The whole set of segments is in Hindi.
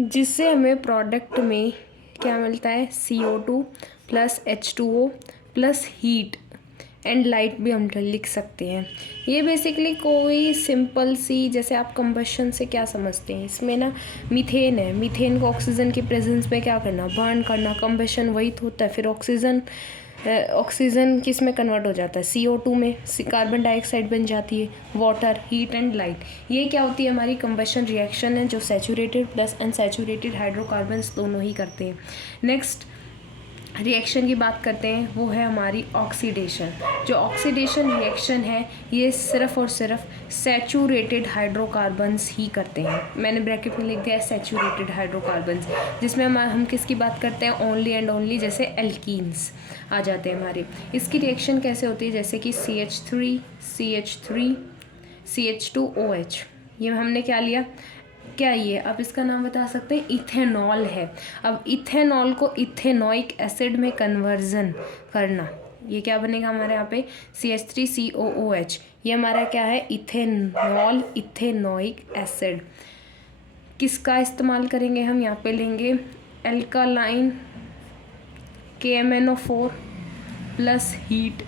जिससे हमें प्रोडक्ट में क्या मिलता है, CO2 plus H2O plus heat and light भी हम लिख सकते हैं। ये बेसिकली कोई सिंपल सी, जैसे आप कंबशन से क्या समझते हैं, इसमें ना मीथेन है, मीथेन को ऑक्सीजन की प्रेजेंस में क्या करना, बर्न करना, कंबशन वही तो होता है। फिर ऑक्सीजन किस में कन्वर्ट हो जाता है, CO2 में, कार्बन डाइऑक्साइड बन जाती है, वाटर, हीट एंड लाइट। ये क्या होती है, हमारी कंबशन रिएक्शन है, जो सैचुरेटेड प्लस अनसैचुरेटेड हाइड्रोकार्बन्स दोनों ही करते हैं। नेक्स्ट रिएक्शन की बात करते हैं, वो है हमारी ऑक्सीडेशन। जो ऑक्सीडेशन रिएक्शन है ये सिर्फ और सिर्फ सैचुरेटेड हाइड्रोकार्बन्स ही करते हैं। मैंने ब्रैकेट में लिख दिया है सैचुरेटेड हाइड्रोकार्बन्स, जिसमें हम किसकी बात करते हैं, ओनली एंड ओनली, जैसे एल्कीन्स आ जाते हैं हमारे। इसकी रिएक्शन कैसे होती है, जैसे कि CH3 CH3 CH2OH, ये हमने क्या लिया, क्या ये, अब इसका नाम बता सकते हैं, इथेनॉल है। अब इथेनॉल को इथेनॉइक एसिड में कन्वर्जन करना, ये क्या बनेगा हमारे यहाँ पे, CH3COOH, ये हमारा क्या है, इथेनॉल इथेनॉइक एसिड। किसका इस्तेमाल करेंगे हम, यहाँ पे लेंगे एल्कालाइन KMnO4 प्लस हीट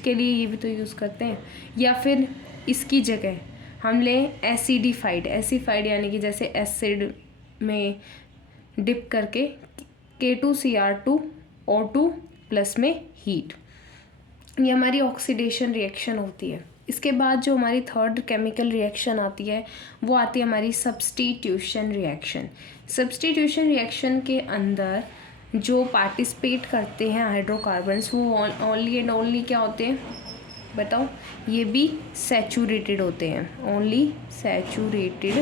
के लिए ये भी तो यूज़ करते हैं। या फिर इसकी जगह हम लें एसिडिफाइड यानी कि जैसे एसिड में डिप करके K2Cr2O2 प्लस में हीट, ये हमारी ऑक्सीडेशन रिएक्शन होती है। इसके बाद जो हमारी थर्ड केमिकल रिएक्शन आती है वो आती है हमारी सब्स्टिट्यूशन रिएक्शन। सब्स्टिट्यूशन रिएक्शन के अंदर जो पार्टिसिपेट करते हैं हाइड्रोकार्बन्स वो ओनली एंड ओनली क्या होते हैं, बताओ, ये भी सैचुरेटेड होते हैं। Only saturated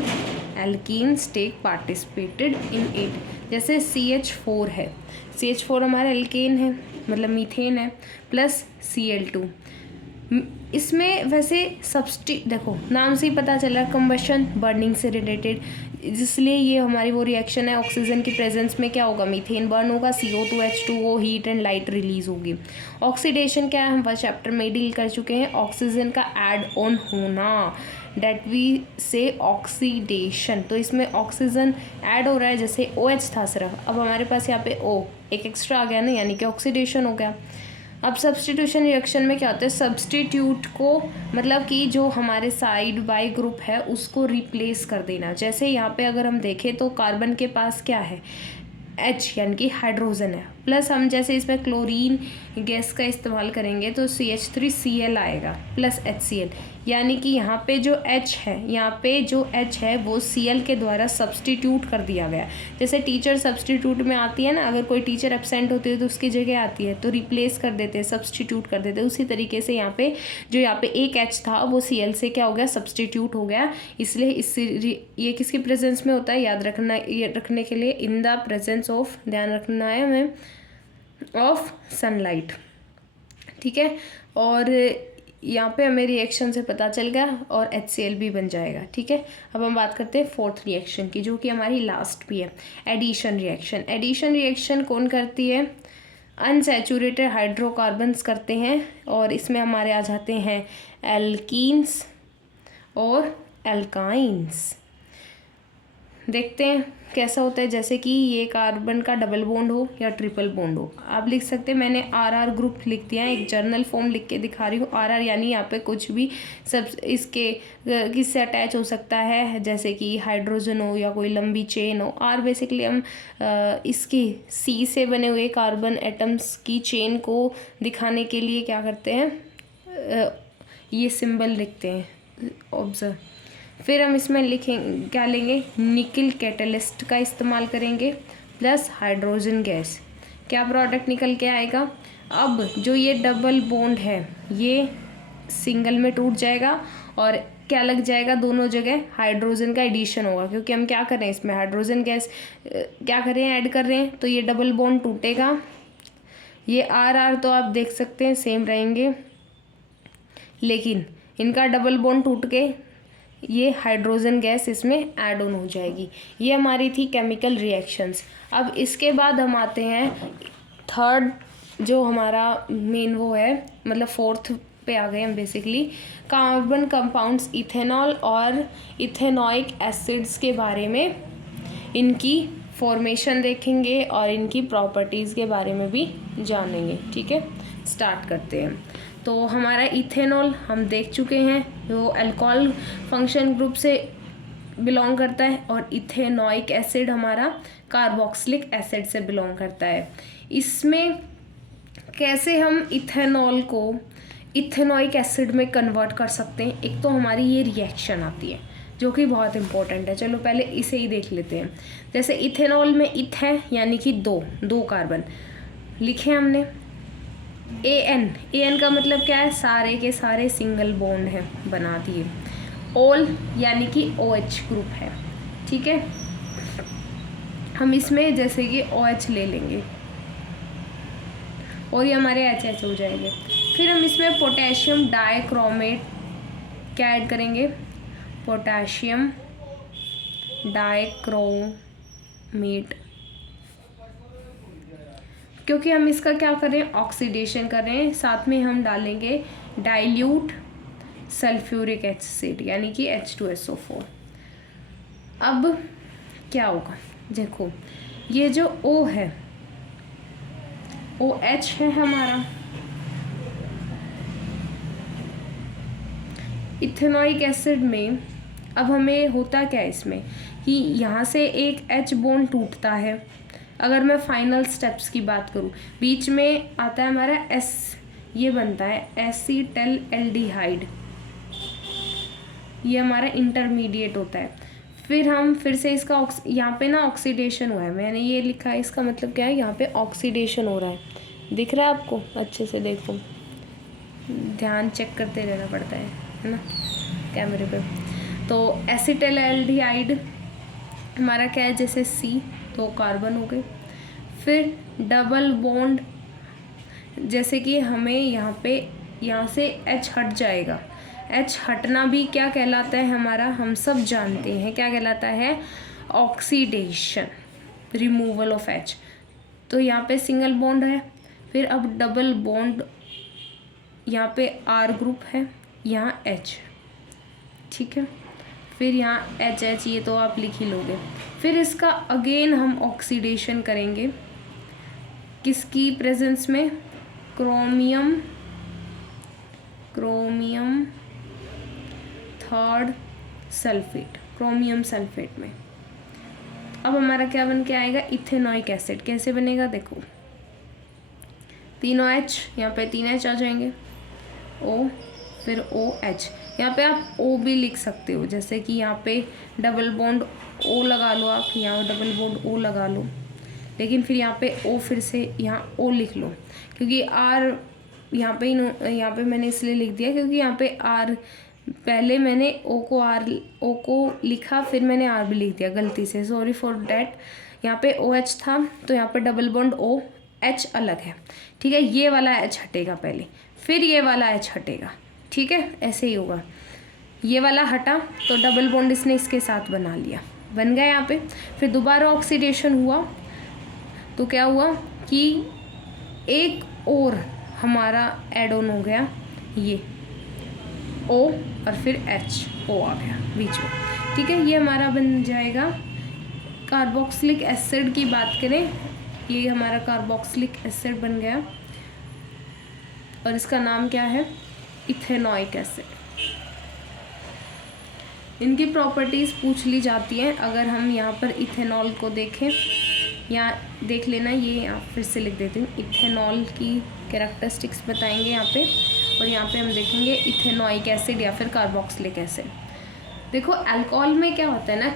alkenes take participated in it. जैसे CH4 है, CH4 हमारा एल्केन है, मतलब मीथेन है, प्लस Cl2। इसमें वैसे देखो नाम से ही पता चला, कंबशन बर्निंग से रिलेटेड, इसलिए ये हमारी वो रिएक्शन है। ऑक्सीजन की प्रेजेंस में क्या होगा, मीथेन बर्न होगा, CO2 H2O heat and light release होगी। ऑक्सीडेशन क्या है, हम फर्स्ट चैप्टर में डील कर चुके हैं, ऑक्सीजन का ऐड ऑन होना, डेट वी से ऑक्सीडेशन। तो इसमें ऑक्सीजन ऐड हो रहा है, जैसे OH था सिर्फ, अब हमारे पास यहाँ पे O एक एक्स्ट्रा आ गया ना, यानी कि ऑक्सीडेशन हो गया। अब सब्स्टिट्यूशन रिएक्शन में क्या होता है, सब्स्टिट्यूट को मतलब कि जो हमारे साइड बाय ग्रुप है उसको रिप्लेस कर देना। जैसे यहाँ पे अगर हम देखें तो कार्बन के पास क्या है, H यानी कि हाइड्रोजन है, प्लस हम जैसे इसमें क्लोरीन गैस का इस्तेमाल करेंगे तो CH3Cl आएगा प्लस HCl, यानी कि यहाँ पे जो H है वो Cl के द्वारा सब्स्टिट्यूट कर दिया गया। जैसे टीचर सब्स्टिट्यूट में आती है ना, अगर कोई टीचर एब्सेंट होती है तो उसकी जगह आती है तो रिप्लेस कर देते हैं, सब्स्टिट्यूट कर देते हैं। उसी तरीके से यहाँ पे एक H था वो Cl से क्या हो गया, सब्स्टिट्यूट हो गया। इसलिए ये किसकी प्रेजेंस में होता है, याद रखना, ये रखने के लिए, इन द प्रेजेंस ऑफ, ध्यान रखना है हमें, ऑफ सनलाइट, ठीक है। और यहाँ पे हमें रिएक्शन से पता चल गया और HCl भी बन जाएगा, ठीक है। अब हम बात करते हैं फोर्थ रिएक्शन की, जो कि हमारी लास्ट भी है, एडिशन रिएक्शन। एडिशन रिएक्शन कौन करती है, अनसैचुरेटेड हाइड्रोकार्बन्स करते हैं, और इसमें हमारे आ जाते हैं एल्कीन्स और एल्काइंस। देखते हैं कैसा होता है, जैसे कि ये कार्बन का डबल बॉन्ड हो या ट्रिपल बॉन्ड हो, आप लिख सकते हैं। मैंने RR ग्रुप लिख दिया है, एक जर्नल फॉर्म लिख के दिखा रही हूँ। RR यानी यहाँ पे कुछ भी सब इसके किससे अटैच हो सकता है, जैसे कि हाइड्रोजन हो या कोई लंबी चेन हो। R बेसिकली हम इसकी C से बने हुए कार्बन एटम्स की चेन को दिखाने के लिए क्या करते हैं, ये सिंबल लिखते हैं, ऑब्जर्व। फिर हम इसमें लिखेंगे, क्या लेंगे, निकल कैटलिस्ट का इस्तेमाल करेंगे प्लस हाइड्रोजन गैस। क्या प्रोडक्ट निकल के आएगा, अब जो ये डबल बॉन्ड है ये सिंगल में टूट जाएगा और क्या लग जाएगा, दोनों जगह हाइड्रोजन का एडिशन होगा, क्योंकि हम क्या कर रहे हैं इसमें हाइड्रोजन गैस क्या कर रहे हैं, ऐड कर रहे हैं। तो ये डबल बॉन्ड टूटेगा, ये RR तो आप देख सकते हैं सेम रहेंगे, लेकिन इनका डबल बॉन्ड टूट के ये हाइड्रोजन गैस इसमें ऐड ऑन हो जाएगी। ये हमारी थी केमिकल रिएक्शंस। अब इसके बाद हम आते हैं थर्ड, जो हमारा मेन वो है, मतलब फोर्थ पे आ गए हम बेसिकली, कार्बन कंपाउंड्स, इथेनॉल और इथेनॉइक एसिड्स के बारे में। इनकी फॉर्मेशन देखेंगे और इनकी प्रॉपर्टीज़ के बारे में भी जानेंगे। ठीक है, स्टार्ट करते हैं। तो हमारा इथेनॉल हम देख चुके हैं, वो अल्कोहल फंक्शन ग्रुप से बिलोंग करता है और इथेनॉइक एसिड हमारा कार्बोक्सिलिक एसिड से बिलोंग करता है। इसमें कैसे हम इथेनॉल को इथेनॉइक एसिड में कन्वर्ट कर सकते हैं, एक तो हमारी ये रिएक्शन आती है जो कि बहुत इंपॉर्टेंट है। चलो पहले इसे ही देख लेते हैं। जैसे इथेनॉल में इथ है यानी कि दो कार्बन लिखे हमने। एन का मतलब क्या है, सारे के सारे सिंगल बॉन्ड हैं, बना दिए। ऑल यानी कि OH ग्रुप है। ठीक है, हम इसमें जैसे कि OH ले लेंगे और ये हमारे HH हो जाएंगे। फिर हम इसमें पोटेशियम डाइक्रोमेट क्या ऐड करेंगे, पोटेशियम डाइक्रोमेट, क्योंकि हम इसका क्या कर रहे हैं, ऑक्सीडेशन कर रहे हैं। साथ में हम डालेंगे डाइल्यूट सल्फ्यूरिक एसिड यानी कि H2SO4। अब क्या होगा, देखो ये जो O है, OH है हमारा। इथेनॉइक एसिड में अब हमें होता क्या है इसमें कि यहाँ से एक H बॉन्ड टूटता है। अगर मैं फाइनल स्टेप्स की बात करूँ, बीच में आता है हमारा S, ये बनता है एसीटल एल्डिहाइड, ये हमारा इंटरमीडिएट होता है। फिर से इसका यहाँ पे ना ऑक्सीडेशन हुआ है, मैंने ये लिखा है, इसका मतलब क्या है, यहाँ पे ऑक्सीडेशन हो रहा है। दिख रहा है आपको, अच्छे से देखो, ध्यान चेक करते रहना पड़ता है ना कैमरे पे। तो एसिटाल्डिहाइड हमारा क्या है, जैसे C, 2 कार्बन हो गए। फिर डबल बॉन्ड, जैसे कि हमें यहाँ से H हट जाएगा। H हटना भी क्या कहलाता है हमारा, हम सब जानते हैं क्या कहलाता है, ऑक्सीडेशन, रिमूवल ऑफ H। तो यहाँ पे सिंगल बॉन्ड है, फिर अब डबल बॉन्ड, यहाँ पे R ग्रुप है, यहाँ H। ठीक है, फिर यहाँ HH, ये तो आप लिख ही लोगे। फिर इसका अगेन हम ऑक्सीडेशन करेंगे, किसकी प्रेजेंस में, chromium third sulphate, chromium sulphate में। अब हमारा क्या बन के आएगा, इथेनॉइक एसिड। कैसे बनेगा, देखो तीनों H, यहाँ पे 3 H आ जाएंगे, O फिर OH। यहाँ पे आप O भी लिख सकते हो, जैसे कि यहाँ पे डबल बॉन्ड O लगा लो आप, यहाँ डबल बॉन्ड O लगा लो, लेकिन फिर यहाँ पे O फिर से यहाँ O लिख लो, क्योंकि R यहाँ पे मैंने इसलिए लिख दिया क्योंकि यहाँ पे R, पहले मैंने O को लिखा, फिर मैंने R भी लिख दिया गलती से, सॉरी फॉर डैट। यहाँ पे OH था तो यहाँ पे डबल बॉन्ड O, H अलग है। ठीक है, ये वाला H हटेगा पहले, फिर ये वाला H हटेगा। ठीक है, ऐसे ही होगा, ये वाला हटा तो डबल बॉन्ड इसने इसके साथ बना लिया, बन गया यहाँ पे। फिर दोबारा ऑक्सीडेशन हुआ तो क्या हुआ कि एक और हमारा एड ऑन हो गया, ये O और फिर H, O आ गया बीच में। ठीक है, ये हमारा बन जाएगा कार्बोक्सिलिक एसिड। की बात करें, ये हमारा कार्बोक्सिलिक एसिड बन गया और इसका नाम क्या है, इथेनॉइक एसिड। इनकी प्रॉपर्टीज़ पूछ ली जाती हैं। अगर हम यहाँ पर इथेनॉल को देखें, यहाँ देख लेना, ये यहाँ फिर से लिख देती हूँ, इथेनॉल की कैरेक्टरिस्टिक्स बताएंगे यहाँ पे, और यहाँ पे हम देखेंगे इथेनॉइक एसिड या फिर कार्बोक्सिलिक एसिड। देखो अल्कोहल में क्या होता है ना,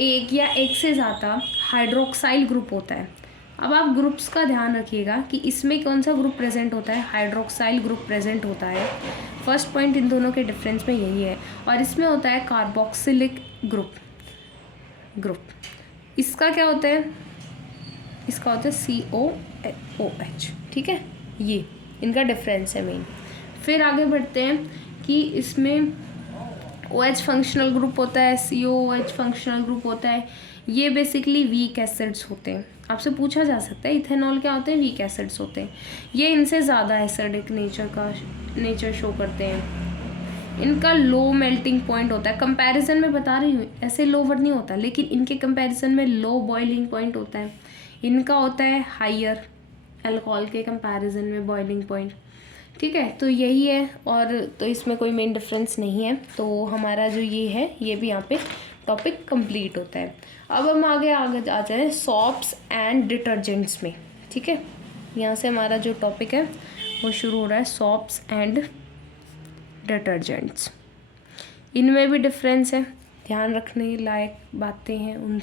एक या एक से ज़्यादा हाइड्रोक्साइल ग्रुप होता है। अब आप ग्रुप्स का ध्यान रखिएगा कि इसमें कौन सा ग्रुप प्रेजेंट होता है, हाइड्रोक्साइल ग्रुप प्रेजेंट होता है। फर्स्ट पॉइंट इन दोनों के डिफरेंस में यही है। और इसमें होता है कार्बोक्सिलिक ग्रुप। इसका क्या होता है, इसका होता है COOH। ठीक है, ये इनका डिफरेंस है मेन। फिर आगे बढ़ते हैं कि इसमें OH फंक्शनल ग्रुप होता है, COOH फंक्शनल ग्रुप होता है। ये बेसिकली वीक एसिड्स होते हैं। आपसे पूछा जा सकता है इथेनॉल क्या होते हैं, वीक एसिड्स होते हैं। ये इनसे ज़्यादा एसिडिक नेचर शो करते हैं। इनका लो मेल्टिंग पॉइंट होता है। कंपैरिजन में बता रही हूँ, ऐसे लो वर्ड नहीं होता, लेकिन इनके कंपैरिजन में लो बॉइलिंग पॉइंट होता है। इनका होता है हायर अल्कोहल के कंपैरिजन में बॉइलिंग पॉइंट। ठीक है, तो यही है, और तो इसमें कोई मेन डिफरेंस नहीं है। तो हमारा जो ये है, ये भी यहाँ पे टॉपिक कंप्लीट होता है। अब हम आगे आ जाते हैं सॉप्स एंड डिटर्जेंट्स में। ठीक है, यहाँ से हमारा जो टॉपिक है वो शुरू हो रहा है, सॉप्स एंड डिटर्जेंट्स। इनमें भी डिफरेंस है, ध्यान रखने लायक बातें हैं, उन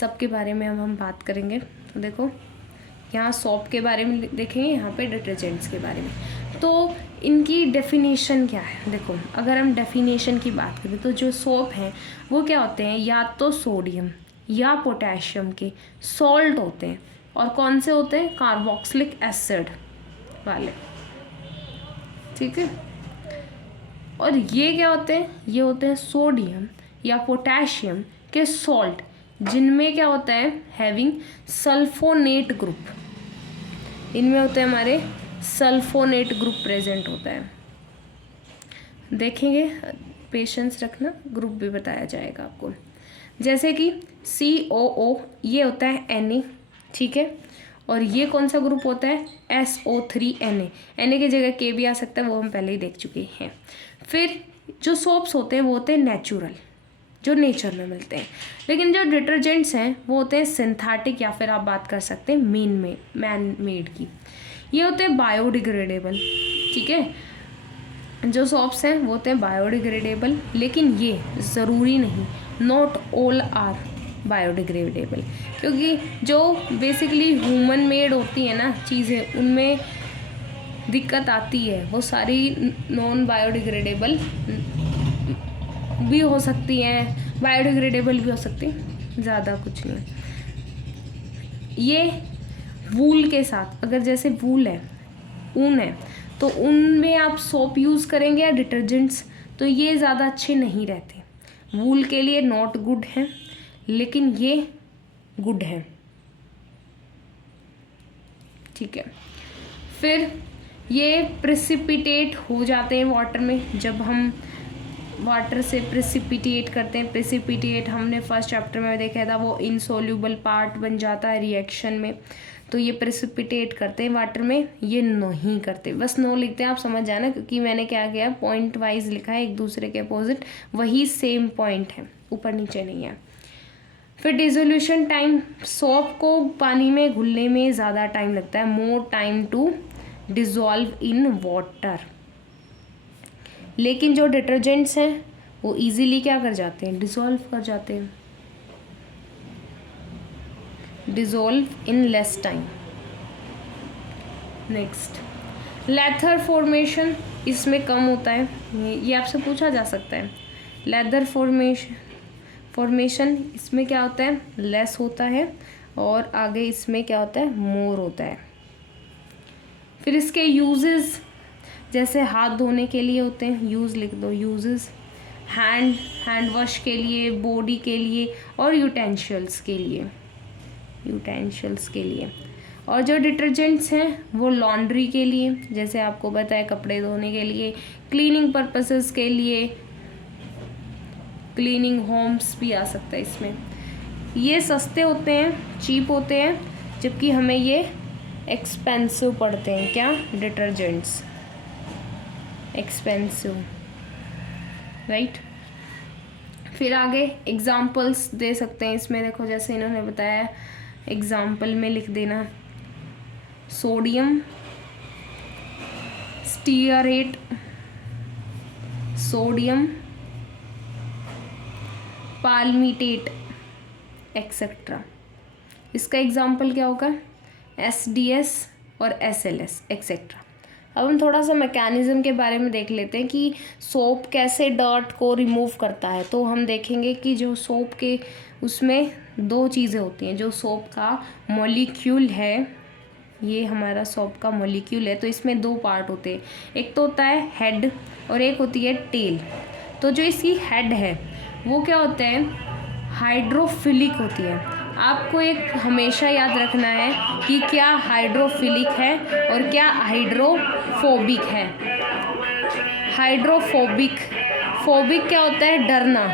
सब के बारे में हम बात करेंगे। तो देखो, यहाँ सॉप के बारे में देखेंगे, यहाँ पे डिटर्जेंट्स के बारे में। तो इनकी डेफिनेशन क्या है? देखो, अगर हम डेफिनेशन की बात करें तो जो सोप हैं वो क्या होते हैं, या तो सोडियम या पोटेशियम के सॉल्ट होते हैं। और कौन से होते हैं? कार्बोक्सिलिक एसिड वाले। ठीक है, और ये क्या होते हैं? ये होते हैं सोडियम या पोटेशियम के सॉल्ट, जिनमें क्या होता है, हैविंग सल्फोनेट ग्रुप। इनमें होते हैं हमारे सल्फोनेट ग्रुप प्रेजेंट होता है। देखेंगे, पेशेंस रखना, ग्रुप भी बताया जाएगा आपको। जैसे कि COO, ये होता है Na। ठीक है, और ये कौन सा ग्रुप होता है? SO3Na। Na की जगह K भी आ सकता है, वो हम पहले ही देख चुके हैं। फिर जो सोप्स होते हैं वो होते हैं नेचुरल, जो नेचर में मिलते हैं। लेकिन जो डिटर्जेंट्स हैं वो होते हैं सिंथेटिक, या फिर आप बात कर सकते हैं मैन मेड की। ये होते हैं बायोडिग्रेडेबल। ठीक है, जो सोप्स हैं वो होते हैं बायोडिग्रेडेबल, लेकिन ये ज़रूरी नहीं, नॉट ऑल आर बायोडिग्रेडेबल, क्योंकि जो बेसिकली ह्यूमन मेड होती है ना चीज़ें, उनमें दिक्कत आती है। वो सारी नॉन बायोडिग्रेडेबल भी हो सकती हैं, बायोडिग्रेडेबल भी हो सकती हैं, ज़्यादा कुछ नहीं। ये वूल के साथ, अगर जैसे वूल है, ऊन है, तो उनमें आप सोप यूज़ करेंगे या डिटर्जेंट्स, तो ये ज़्यादा अच्छे नहीं रहते। वूल के लिए नॉट गुड है, लेकिन ये गुड है। ठीक है, फिर ये प्रेसिपिटेट हो जाते हैं वाटर में। जब हम वाटर से प्रेसिपिटेट करते हैं, प्रेसिपिटेट हमने फर्स्ट चैप्टर में देखा था, वो इनसोल्यूबल पार्ट बन जाता है रिएक्शन में। तो ये प्रेसिपिटेट करते हैं वाटर में, ये नहीं करते। बस नो लिखते हैं, आप समझ जाना, क्योंकि मैंने क्या किया, पॉइंट वाइज लिखा है, एक दूसरे के अपोजिट, वही सेम पॉइंट है, ऊपर नीचे नहीं है। फिर डिसोल्यूशन टाइम, सोप को पानी में घुलने में ज़्यादा टाइम लगता है, more time to dissolve in water. लेकिन जो डिटर्जेंट्स हैं वो इजीली क्या कर जाते हैं, डिज़ोल्व कर जाते हैं, dissolve in less time. Next, लेथर formation, इसमें कम होता है, ये आपसे पूछा जा सकता है। लेदर फॉर्मेशन इसमें क्या होता है, लेस होता है, और आगे इसमें क्या होता है, मोर होता है। फिर इसके यूजेस, जैसे हाथ धोने के लिए होते हैं, यूज़ लिख दो, यूजेस, हैंड वॉश के लिए, बॉडी के लिए, और यूटेंशिल्स के लिए। और जो डिटर्जेंट्स हैं वो लॉन्ड्री के लिए, जैसे आपको पता है, कपड़े धोने के लिए, क्लीनिंग पर्पसेस के लिए, क्लीनिंग होम्स भी आ सकता है इसमें। ये सस्ते होते हैं, चीप होते हैं, जबकि हमें ये एक्सपेंसिव पड़ते हैं। क्या? Detergents expensive, right. फिर आगे एग्जाम्पल्स दे सकते हैं इसमें, देखो जैसे इन्होंने बताया, एग्जाम्पल में लिख देना, sodium stearate, sodium palmitate etcetera. इसका एग्जाम्पल क्या होगा, SDS और SLS एक्सेट्रा। अब हम थोड़ा सा मैकेनिज़्म के बारे में देख लेते हैं कि सोप कैसे डर्ट को रिमूव करता है। तो हम देखेंगे कि जो सोप के उसमें दो चीज़ें होती हैं। जो सोप का मॉलिक्यूल है, ये हमारा सोप का मॉलिक्यूल है, तो इसमें दो पार्ट होते हैं, एक तो होता है हेड और एक होती है टेल। तो जो इसकी हेड है वो क्या होते हैं, हाइड्रोफिलिक होती है। आपको एक हमेशा याद रखना है कि क्या हाइड्रोफिलिक है और क्या हाइड्रोफोबिक है। हाइड्रोफोबिक फोबिक क्या होता है, डरना,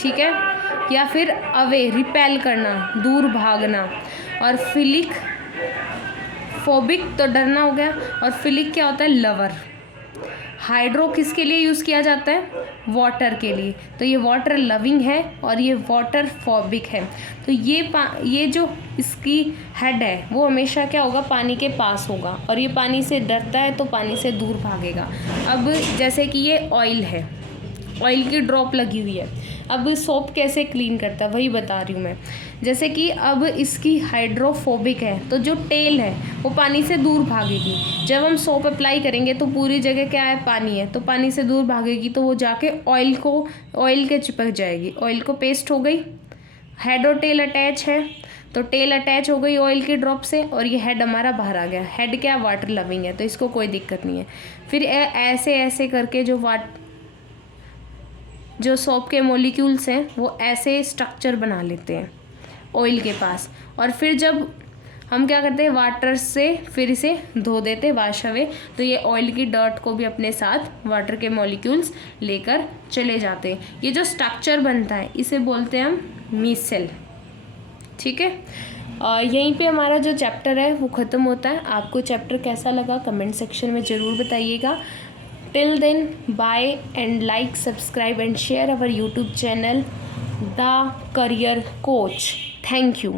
ठीक है, या फिर अवे, रिपेल करना, दूर भागना। और फिलिक, फोबिक तो डरना हो गया, और फिलिक क्या होता है, लवर। हाइड्रो किसके लिए यूज़ किया जाता है, वाटर के लिए, तो ये वाटर लविंग है और ये वाटर फोबिक है। तो ये जो इसकी हेड है वो हमेशा क्या होगा, पानी के पास होगा, और ये पानी से डरता है तो पानी से दूर भागेगा। अब जैसे कि ये ऑयल है, ऑयल की ड्रॉप लगी हुई है, अब सोप कैसे क्लीन करता है वही बता रही हूँ मैं। जैसे कि अब इसकी हाइड्रोफोबिक है तो जो टेल है वो पानी से दूर भागेगी। जब हम सोप अप्लाई करेंगे तो पूरी जगह क्या है, पानी है, तो पानी से दूर भागेगी, तो वो जाके ऑयल के चिपक जाएगी, ऑयल को पेस्ट हो गई। हेड और टेल अटैच है तो टेल अटैच हो गई ऑयल की ड्रॉप से, और ये हेड हमारा बाहर आ गया। हेड क्या, वाटर लविंग है तो इसको कोई दिक्कत नहीं है। फिर ऐसे ऐसे करके जो सोप के मॉलिक्यूल्स हैं वो ऐसे स्ट्रक्चर बना लेते हैं ऑयल के पास, और फिर जब हम क्या करते हैं, वाटर से फिर इसे धो देते, वॉश अवे, तो ये ऑयल की डर्ट को भी अपने साथ वाटर के मॉलिक्यूल्स लेकर चले जाते हैं। ये जो स्ट्रक्चर बनता है इसे बोलते हैं हम मिसेल, ठीक है। यहीं पे हमारा जो चैप्टर है वो ख़त्म होता है। आपको चैप्टर कैसा लगा कमेंट सेक्शन में ज़रूर बताइएगा। Till then, bye and like, subscribe and share our YouTube channel, The Career Coach. Thank you.